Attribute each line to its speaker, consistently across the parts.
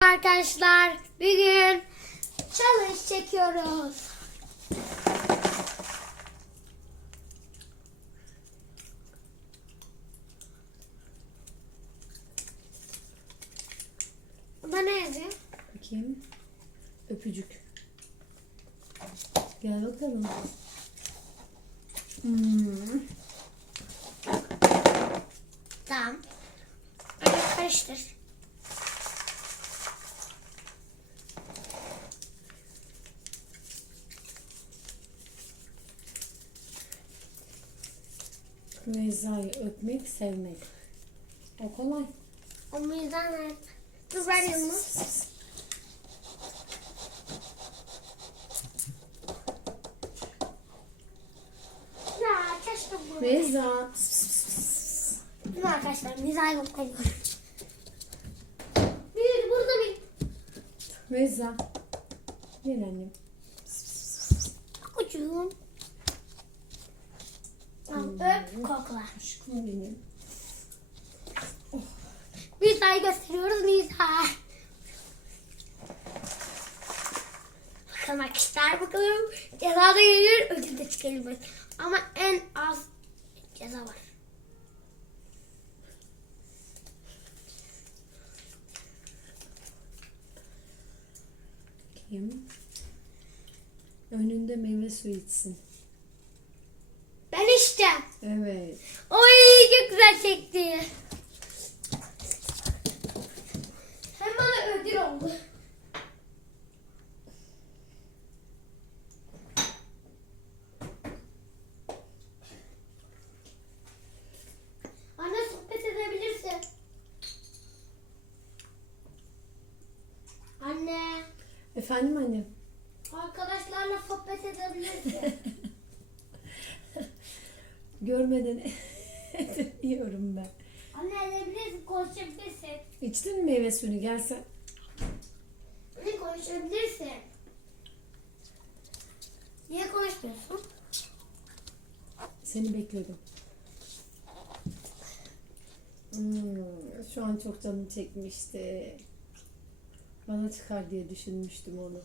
Speaker 1: Arkadaşlar bugün challenge çekiyoruz. Bunda ne yazıyor?
Speaker 2: Bakayım. Öpücük. Gel bakalım. Hmm.
Speaker 1: Tamam. Hadi karıştır.
Speaker 2: Rıza'yı öpmek, sevmek. O kolay.
Speaker 1: O yüzden evet. Dur ver yanıma. Ya keşke bu.
Speaker 2: Reza.
Speaker 1: Dur arkadaşlar mizah yok koyuyorum. Bir burada bir.
Speaker 2: Reza. Gel annem.
Speaker 1: Kucuğum. Tamam öp kokla.
Speaker 2: Aşkım benim.
Speaker 1: Mizahı gösteriyoruz mizah. Bakalım arkadaşlar bakalım. Ceza da gelir ödül de çıkarılır. Ama en az ceza var.
Speaker 2: Bakayım. Önünde meyve suyu içsin.
Speaker 1: Ben işte.
Speaker 2: Evet.
Speaker 1: Oy çok güzel çekti. Hem bana ödül oldu. Anne sohbet edebilirsin. Anne,
Speaker 2: Efendim annem.
Speaker 1: arkadaşlarla sohbet edebilirsin.
Speaker 2: Görmeden yiyorum ben.
Speaker 1: Anne edebilirsin, konuşabilirsin.
Speaker 2: İçtin mi meyve suyunu? Gelsen.
Speaker 1: Anne konuşabilirsin. Niye konuşmuyorsun?
Speaker 2: Seni bekledim. Hmm, şu an çok canım çekmişti. Bana çıkar diye düşünmüştüm onu.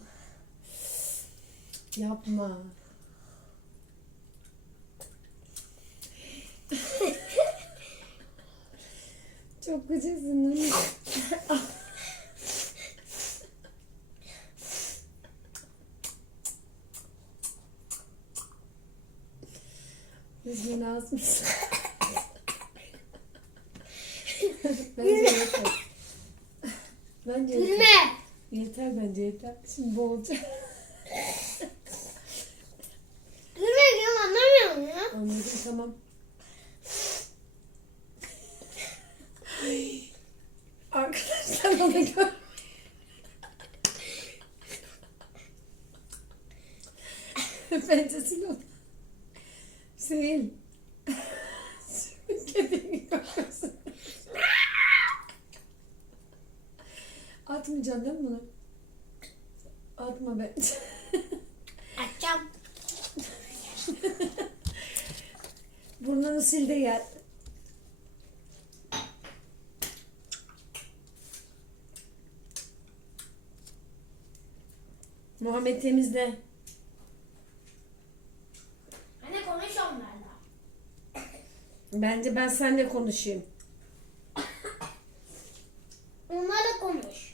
Speaker 2: Yapma. Çok gıcıksın değil mi? Üzgün az mısın? bence yeter. Bence yeter. Yeter bence yeter. Şimdi boğulacağım.
Speaker 1: Gülme diyorum anlamıyorum ya.
Speaker 2: Anladım tamam. Ay. Arkadaşlar onu gör. Bence sil onu. Sil. Kedini görüyorsun. Atmayacaksın değil mi bunu? Atma bence.
Speaker 1: Açacağım.
Speaker 2: Burnunu sil de gel. Muhammed temizle.
Speaker 1: Anne konuş onlarla.
Speaker 2: Bence ben seninle konuşayım.
Speaker 1: Onlarla konuş.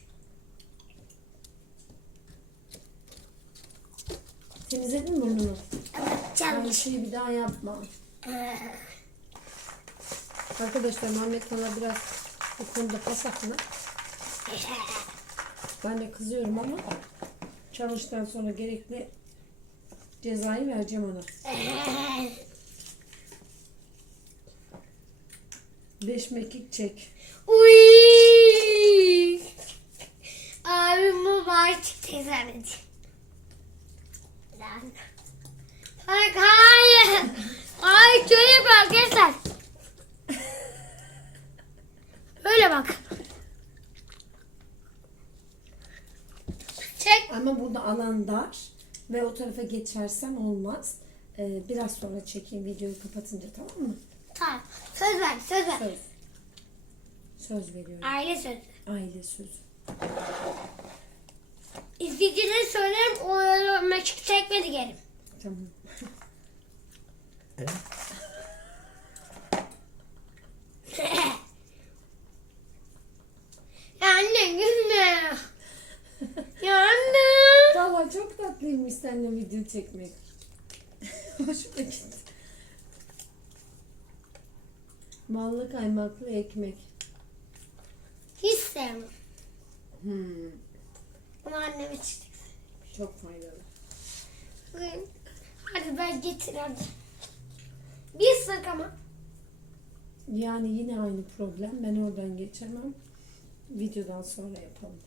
Speaker 2: Temizledin mi burnunu? Aynı
Speaker 1: challenge.
Speaker 2: şeyi bir daha yapma. Arkadaşlar Muhammed bana biraz bu konuda pasaklı. Ben de kızıyorum ama çalıştan sonra gerekli cezayı vereceğim ona. Beş mekik çek.
Speaker 1: Uy. Abim bu bağırtık teyzemedi. Lan. Hayır, hayır. Hayır, şöyle bak arkadaşlar. Öyle bak. Çek.
Speaker 2: Ama burada alan dar ve o tarafa geçersen olmaz. Ee, biraz sonra çekeyim videoyu kapatınca tamam mı?
Speaker 1: Tamam. Söz ver, söz ver.
Speaker 2: Söz. Söz veriyorum.
Speaker 1: Aile sözü.
Speaker 2: Aile sözü.
Speaker 1: izleyicilere söylerim. O öyle meşik çekmedi gelin.
Speaker 2: Tamam.
Speaker 3: Evet.
Speaker 1: ya anne gülme. ya anne.
Speaker 2: Valla çok tatlıymış seninle video çekmek. Hoşuma gitti. Ballı kaymaklı ekmek.
Speaker 1: Hiç sevmem.
Speaker 2: Hmm,
Speaker 1: Bunu anneme çekecek.
Speaker 2: çok faydalı.
Speaker 1: Hadi ben getir hadi. Bir sık ama.
Speaker 2: Yani yine aynı problem. Ben oradan geçemem. Videodan sonra yapalım.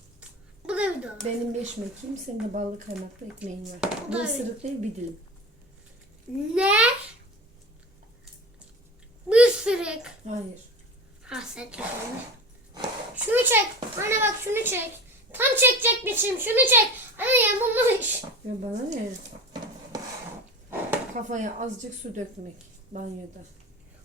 Speaker 1: Bu da dolu.
Speaker 2: Benim beş mekiğim, senin de ballı kaymaklı ekmeğin var.
Speaker 1: Bu
Speaker 2: ısırık değil bir dilim.
Speaker 1: Ne? Sürük.
Speaker 2: Hayır.
Speaker 1: Ha sen çek anne. Şunu çek. Anne bak şunu çek. Tam çekecek biçim. Şunu çek. Anne yamulmuş.
Speaker 2: Ya bana ne? Kafaya azıcık su dökmek banyoda.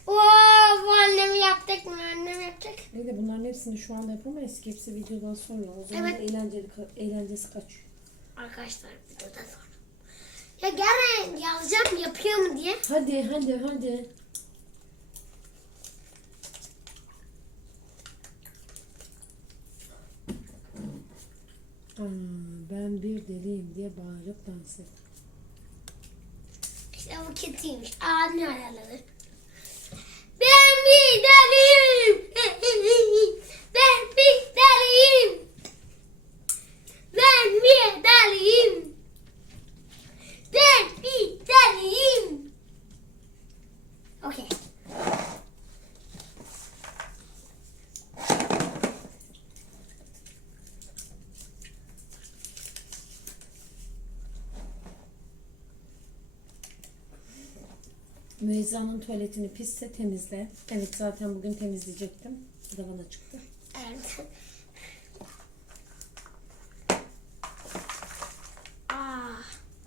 Speaker 1: Oo, bu annemi yaptık mı? Annem yapacak.
Speaker 2: Bir de bunların hepsini şu anda yapamayız ki hepsi videodan sonra. O zaman
Speaker 1: Evet.
Speaker 2: eğlenceli, eğlencesi kaçıyor.
Speaker 1: Arkadaşlar videodan sonra. Ya gel yazacağım yapıyor mu diye.
Speaker 2: Hadi hadi hadi. Aa, ben bir deliyim diye bağırıp dans et.
Speaker 1: İşte bu kötüymüş. Anne ayarladı. Ben bir deliyim. Ben bir deliyim. Ben bir deliyim. Ben bir deliyim. Okey.
Speaker 2: Müezzanın tuvaletini pisse temizle. Evet zaten bugün temizleyecektim. Bu da bana çıktı.
Speaker 1: Evet. Aa,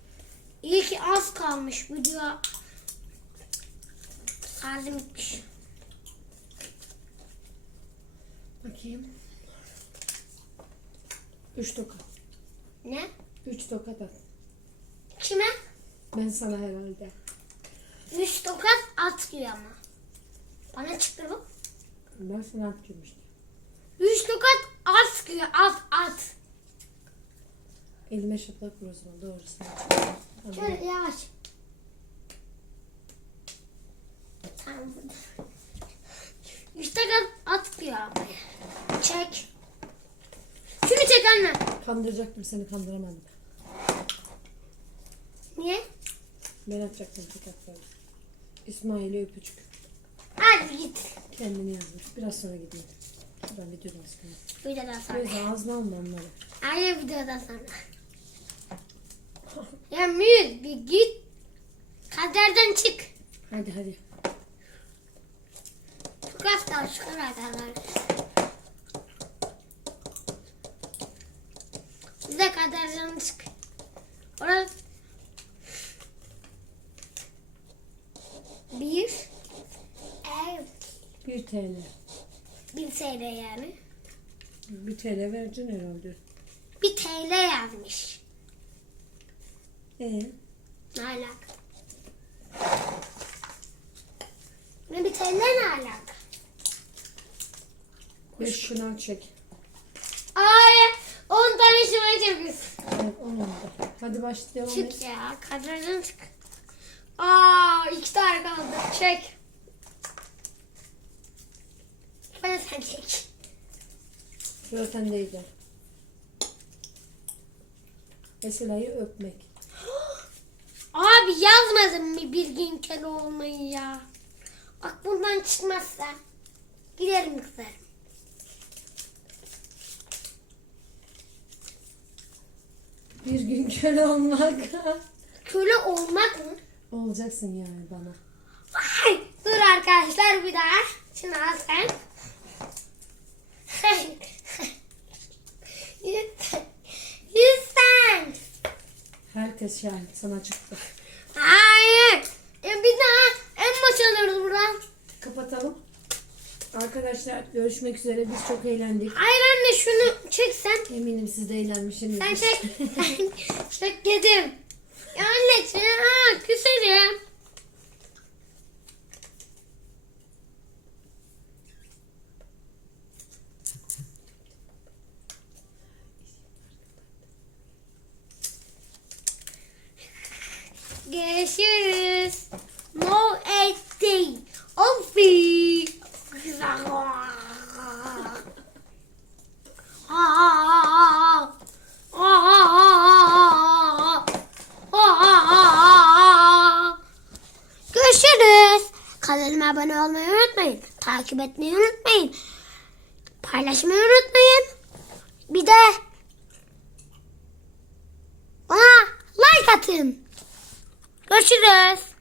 Speaker 1: iyi ki az kalmış video. Şarjım bitmiş.
Speaker 2: Bakayım. Üç tokat.
Speaker 1: Ne?
Speaker 2: Üç tokat at.
Speaker 1: Kime?
Speaker 2: Ben sana herhalde.
Speaker 1: Üç tokat atmıyor ama. Bana çıktı bu.
Speaker 2: Ben sana atıyorum işte.
Speaker 1: Üç tokat at sıkıyor. At at.
Speaker 2: Elime şaplak vur o zaman. Doğru sen.
Speaker 1: Şöyle yavaş. Tamam burada. Üç tokat atmıyor ama. Çek. Şunu çek anne.
Speaker 2: Kandıracaktım seni kandıramadım.
Speaker 1: Niye?
Speaker 2: Ben atacaktım tokatları. İsmail'e öpücük.
Speaker 1: Hadi git.
Speaker 2: Kendini yazmış. Biraz sonra gideyim. Ben videodan sonra.
Speaker 1: Videodan sonra.
Speaker 2: Neyse ağzına alma onları.
Speaker 1: Hayır videodan sonra. Ya Müyüz bir git. Kaderden çık.
Speaker 2: Hadi hadi.
Speaker 1: Şu kadar kadar. Bize kaderden çık. Orası bir ev
Speaker 2: Bir TL.
Speaker 1: bir TL yani.
Speaker 2: Bir TL vereceksin herhalde.
Speaker 1: Bir TL yazmış.
Speaker 2: Ee,
Speaker 1: Ne alaka? Ne bir TL ne alaka?
Speaker 2: beş şınav çek.
Speaker 1: Ay 10 tane şuraya çekiyorsun.
Speaker 2: Evet onun da. Hadi başlayalım.
Speaker 1: Çık ya kadrajdan çık. Aa iki tane kaldı. Çek. Bana sen çek.
Speaker 2: Sıra sendeydi. Mesela'yı öpmek.
Speaker 1: Abi yazmadın mı bir gün kel olmayı ya? Bak bundan çıkmazsa giderim kızarım.
Speaker 2: Bir gün köle olmak.
Speaker 1: Köle olmak mı?
Speaker 2: Olacaksın yani bana.
Speaker 1: Ay, dur arkadaşlar bir daha. Şunu al sen. Lütfen.
Speaker 2: Herkes şahit sana çıktı.
Speaker 1: Hayır. E bir daha en başa alırız buradan.
Speaker 2: Kapatalım. Arkadaşlar. Görüşmek üzere. Biz çok eğlendik.
Speaker 1: Hayır anne şunu çek sen.
Speaker 2: Eminim siz de eğlenmişsinizdir.
Speaker 1: Sen çek. Sen çek dedim. Ya anne sen Görüşürüz. No etting. Ofi. Görüşürüz. Kanalıma abone olmayı unutmayın. Takip etmeyi unutmayın. Paylaşmayı unutmayın. Bir de bana like atın. Görüşürüz.